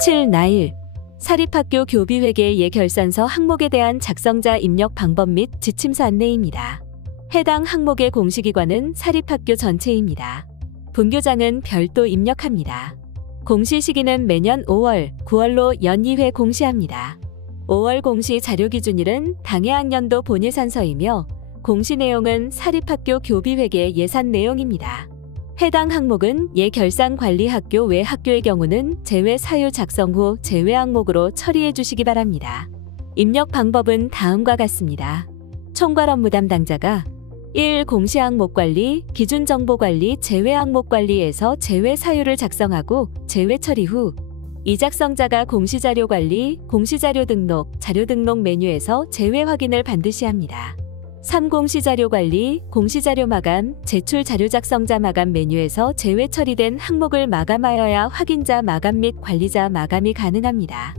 7. 사립학교 교비회계 예결산서 항목에 대한 작성자 입력 방법 및 지침서 안내입니다. 해당 항목의 공시기관은 사립학교 전체입니다. 분교장은 별도 입력합니다. 공시 시기는 매년 5월, 9월로 연 2회 공시합니다. 5월 공시 자료기준일은 당해 학년도 본예산서이며 공시 내용은 사립학교 교비회계 예산 내용입니다. 해당 항목은 예결산관리학교 외 학교의 경우는 제외 사유 작성 후 제외 항목으로 처리해 주시기 바랍니다. 입력 방법은 다음과 같습니다. 총괄 업무 담당자가 1. 공시 항목 관리, 기준 정보 관리, 제외 항목 관리에서 제외 사유를 작성하고 제외 처리 후 이 작성자가 공시자료 관리, 공시자료 등록, 자료 등록 메뉴에서 제외 확인을 반드시 합니다. 3. 공시자료 관리, 공시자료 마감, 제출 자료 작성자 마감 메뉴에서 제외 처리된 항목을 마감하여야 확인자 마감 및 관리자 마감이 가능합니다.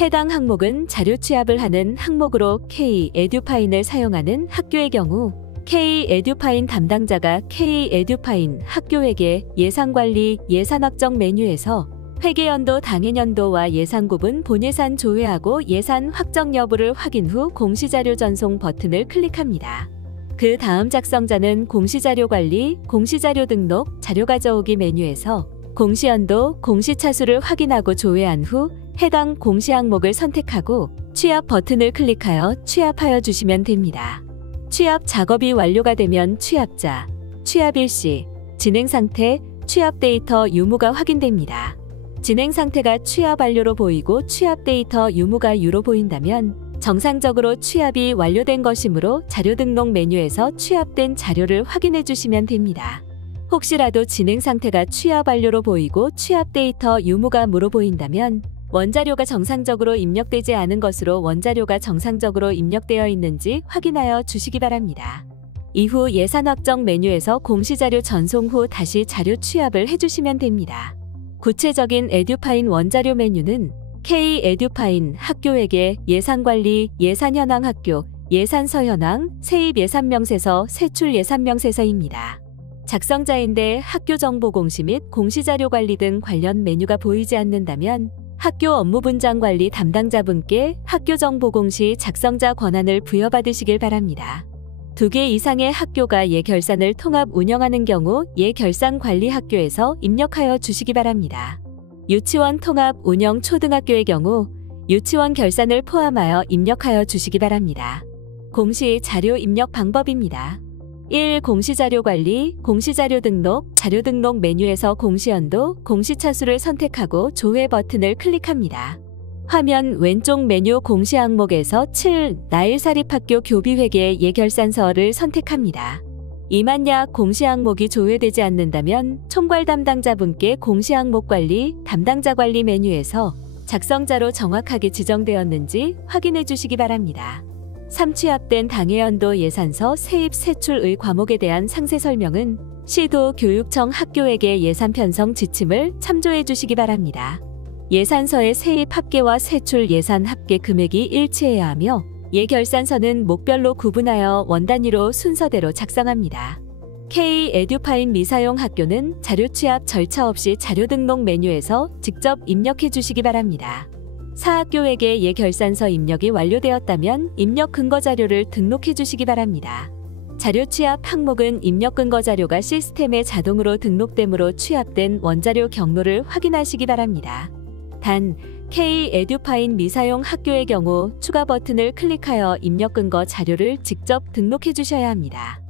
해당 항목은 자료 취합을 하는 항목으로 K-에듀파인을 사용하는 학교의 경우 K-에듀파인 담당자가 K-에듀파인 학교회계 예산관리 예산 확정 메뉴에서 회계연도 당해년도와 예산 구분 본예산 조회하고 예산 확정 여부를 확인 후 공시자료 전송 버튼을 클릭합니다. 그 다음 작성자는 공시자료 관리, 공시자료 등록, 자료 가져오기 메뉴에서 공시연도, 공시차수를 확인하고 조회한 후 해당 공시 항목을 선택하고 취합 버튼을 클릭하여 취합하여 주시면 됩니다. 취합 작업이 완료가 되면 취합자, 취합 일시, 진행 상태, 취합 데이터 유무가 확인됩니다. 진행 상태가 취합 완료로 보이고 취합 데이터 유무가 유로 보인다면 정상적으로 취합이 완료된 것이므로 자료 등록 메뉴에서 취합된 자료를 확인해 주시면 됩니다. 혹시라도 진행 상태가 취합 완료로 보이고 취합 데이터 유무가 무로 보인다면 원자료가 정상적으로 입력되지 않은 것으로 원자료가 정상적으로 입력되어 있는지 확인하여 주시기 바랍니다. 이후 예산 확정 메뉴에서 공시자료 전송 후 다시 자료 취합을 해주시면 됩니다. 구체적인 에듀파인 원자료 메뉴는 K-에듀파인 학교회계 예산관리 예산현황 학교 예산서 현황 세입 예산명세서 세출 예산명세서입니다. 작성자인데 학교 정보 공시 및 공시자료 관리 등 관련 메뉴가 보이지 않는다면 학교 업무분장 관리 담당자분께 학교 정보 공시 작성자 권한을 부여받으시길 바랍니다. 2개 이상의 학교가 예결산을 통합 운영하는 경우 예결산관리학교에서 입력하여 주시기 바랍니다. 유치원 통합 운영 초등학교의 경우 유치원 결산을 포함하여 입력하여 주시기 바랍니다. 공시 자료 입력 방법입니다. 1. 공시자료 관리, 공시자료 등록, 자료 등록 메뉴에서 공시연도, 공시차수를 선택하고 조회 버튼을 클릭합니다. 화면 왼쪽 메뉴 공시 항목에서 7. 나일사립학교 교비회계 예결산서를 선택합니다. 만약 공시 항목이 조회되지 않는다면 총괄 담당자분께 공시 항목 관리, 담당자 관리 메뉴에서 작성자로 정확하게 지정되었는지 확인해 주시기 바랍니다. 3. 취합된 당해연도 예산서 세입 세출의 과목에 대한 상세 설명은 시도교육청 학교회계 예산 편성 지침을 참조해 주시기 바랍니다. 예산서의 세입 합계와 세출 예산 합계 금액이 일치해야 하며 예결산서는 목별로 구분하여 원 단위로 순서대로 작성합니다. K-에듀파인 미사용 학교는 자료 취합 절차 없이 자료 등록 메뉴에서 직접 입력해 주시기 바랍니다. 사학교회계 예결산서 입력이 완료되었다면 입력 근거 자료를 등록해 주시기 바랍니다. 자료 취합 항목은 입력 근거 자료가 시스템에 자동으로 등록되므로 취합된 원자료 경로를 확인하시기 바랍니다. 단, K-에듀파인 미사용 학교의 경우 추가 버튼을 클릭하여 입력 근거 자료를 직접 등록해 주셔야 합니다.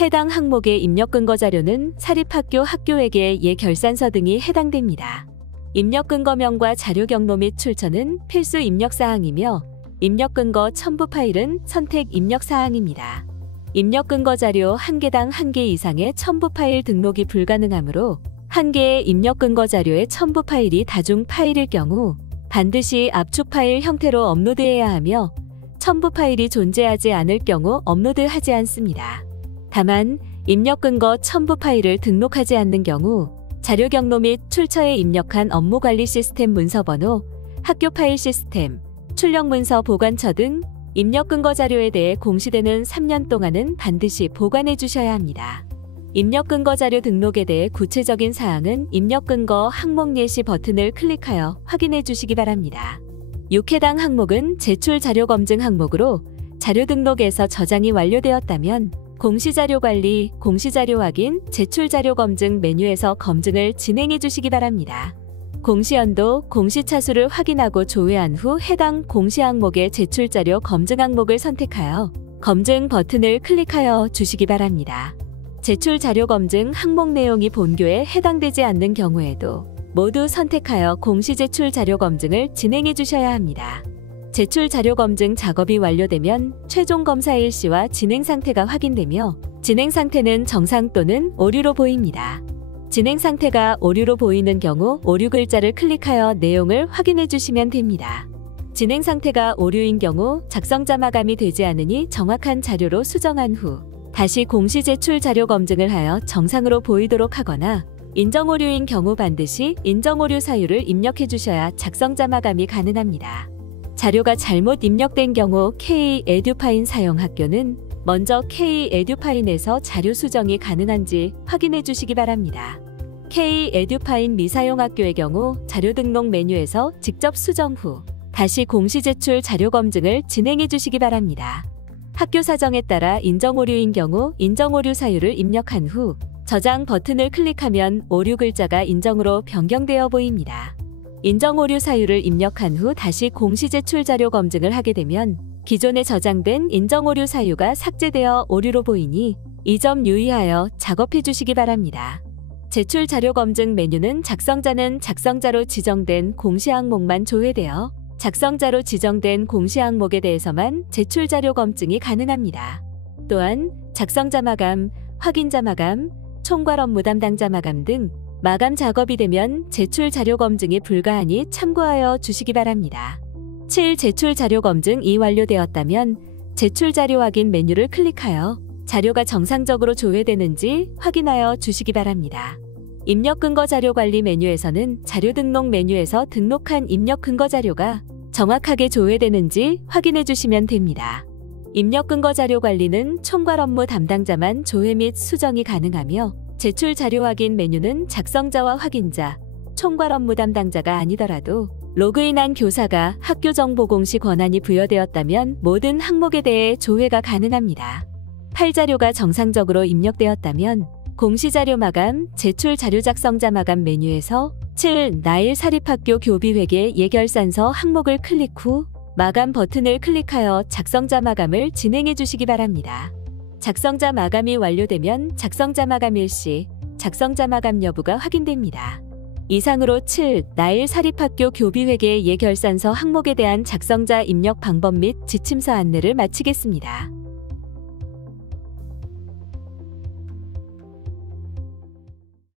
해당 항목의 입력 근거 자료는 사립학교 학교회계 예결산서 등이 해당됩니다. 입력 근거명과 자료 경로 및 출처는 필수 입력 사항이며 입력 근거 첨부 파일은 선택 입력 사항입니다. 입력 근거 자료 1개당 1개 이상의 첨부 파일 등록이 불가능하므로 1개의 입력 근거 자료의 첨부 파일이 다중 파일일 경우 반드시 압축 파일 형태로 업로드해야 하며 첨부 파일이 존재하지 않을 경우 업로드하지 않습니다. 다만 입력 근거 첨부 파일을 등록하지 않는 경우 자료 경로 및 출처에 입력한 업무 관리 시스템 문서 번호, 학교 파일 시스템, 출력 문서 보관처 등 입력 근거 자료에 대해 공시되는 3년 동안은 반드시 보관해 주셔야 합니다. 입력 근거 자료 등록에 대해 구체적인 사항은 입력 근거 항목 예시 버튼을 클릭하여 확인해 주시기 바랍니다. 6. 해당 항목은 제출 자료 검증 항목으로 자료 등록에서 저장이 완료되었다면 공시자료 관리, 공시자료 확인, 제출 자료 검증 메뉴에서 검증을 진행해 주시기 바랍니다. 공시연도, 공시차수를 확인하고 조회한 후 해당 공시 항목의 제출 자료 검증 항목을 선택하여 검증 버튼을 클릭하여 주시기 바랍니다. 제출 자료 검증 항목 내용이 본교에 해당되지 않는 경우에도 모두 선택하여 공시 제출 자료 검증을 진행해 주셔야 합니다. 제출 자료 검증 작업이 완료되면 최종 검사 일시와 진행 상태가 확인되며 진행 상태는 정상 또는 오류로 보입니다. 진행 상태가 오류로 보이는 경우 오류 글자를 클릭하여 내용을 확인해 주시면 됩니다. 진행 상태가 오류인 경우 작성자 마감이 되지 않으니 정확한 자료로 수정한 후 다시 공시 제출 자료 검증을 하여 정상으로 보이도록 하거나 인정 오류인 경우 반드시 인정 오류 사유를 입력해 주셔야 작성자 마감이 가능합니다. 자료가 잘못 입력된 경우 K-에듀파인 사용 학교는 먼저 K-에듀파인에서 자료 수정이 가능한지 확인해 주시기 바랍니다. K-에듀파인 미사용 학교의 경우 자료 등록 메뉴에서 직접 수정 후 다시 공시 제출 자료 검증을 진행해 주시기 바랍니다. 학교 사정에 따라 인정 오류인 경우 인정 오류 사유를 입력한 후 저장 버튼을 클릭하면 오류 글자가 인정으로 변경되어 보입니다. 인정 오류 사유를 입력한 후 다시 공시 제출 자료 검증을 하게 되면 기존에 저장된 인정 오류 사유가 삭제되어 오류로 보이니 이 점 유의하여 작업해 주시기 바랍니다. 제출 자료 검증 메뉴는 작성자는 작성자로 지정된 공시 항목만 조회되어 작성자로 지정된 공시 항목에 대해서만 제출 자료 검증이 가능합니다. 또한 작성자 마감, 확인자 마감, 총괄 업무 담당자 마감 등 마감 작업이 되면 제출 자료 검증이 불가하니 참고하여 주시기 바랍니다. 7. 제출 자료 검증이 완료되었다면 제출 자료 확인 메뉴를 클릭하여 자료가 정상적으로 조회되는지 확인하여 주시기 바랍니다. 입력 근거 자료 관리 메뉴에서는 자료 등록 메뉴에서 등록한 입력 근거 자료가 정확하게 조회되는지 확인해 주시면 됩니다. 입력 근거 자료 관리는 총괄 업무 담당자만 조회 및 수정이 가능하며 제출 자료 확인 메뉴는 작성자와 확인자, 총괄 업무 담당자가 아니더라도 로그인한 교사가 학교 정보 공시 권한이 부여되었다면 모든 항목에 대해 조회가 가능합니다. 8. 자료가 정상적으로 입력되었다면 공시자료 마감, 제출 자료 작성자 마감 메뉴에서 7. 나일 사립학교 교비회계 예결산서 항목을 클릭 후 마감 버튼을 클릭하여 작성자 마감을 진행해 주시기 바랍니다. 작성자 마감이 완료되면 작성자 마감 일시, 작성자 마감 여부가 확인됩니다. 이상으로 7. 나일 사립학교 교비회계 예결산서 항목에 대한 작성자 입력 방법 및 지침서 안내를 마치겠습니다.